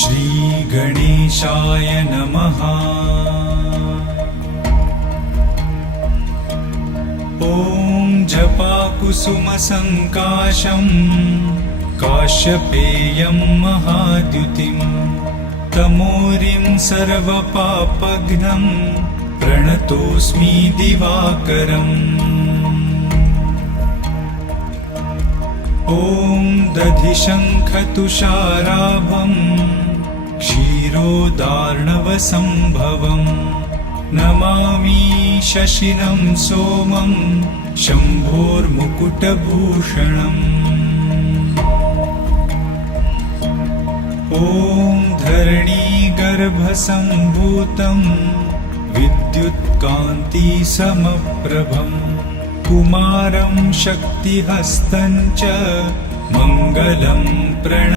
श्रीगणेशाय नमः। ॐ जपाकुसुमसङ्काशं काश्यपेयं महाद्युतिं तमोरिं सर्वपापघ्नं प्रणतोऽस्मि दिवाकरम्। ॐ दधिशङ्खतुषाराभं क्षीरोदार्णवसम्भवम् नमामि शशिनं सोमं शम्भोर्मुकुटभूषणम्। ॐ धरणीगर्भसम्भूतं विद्युत्कान्तिसमप्रभं कुमारं शक्तिहस्तं च मङ्गलं प्रणमामि।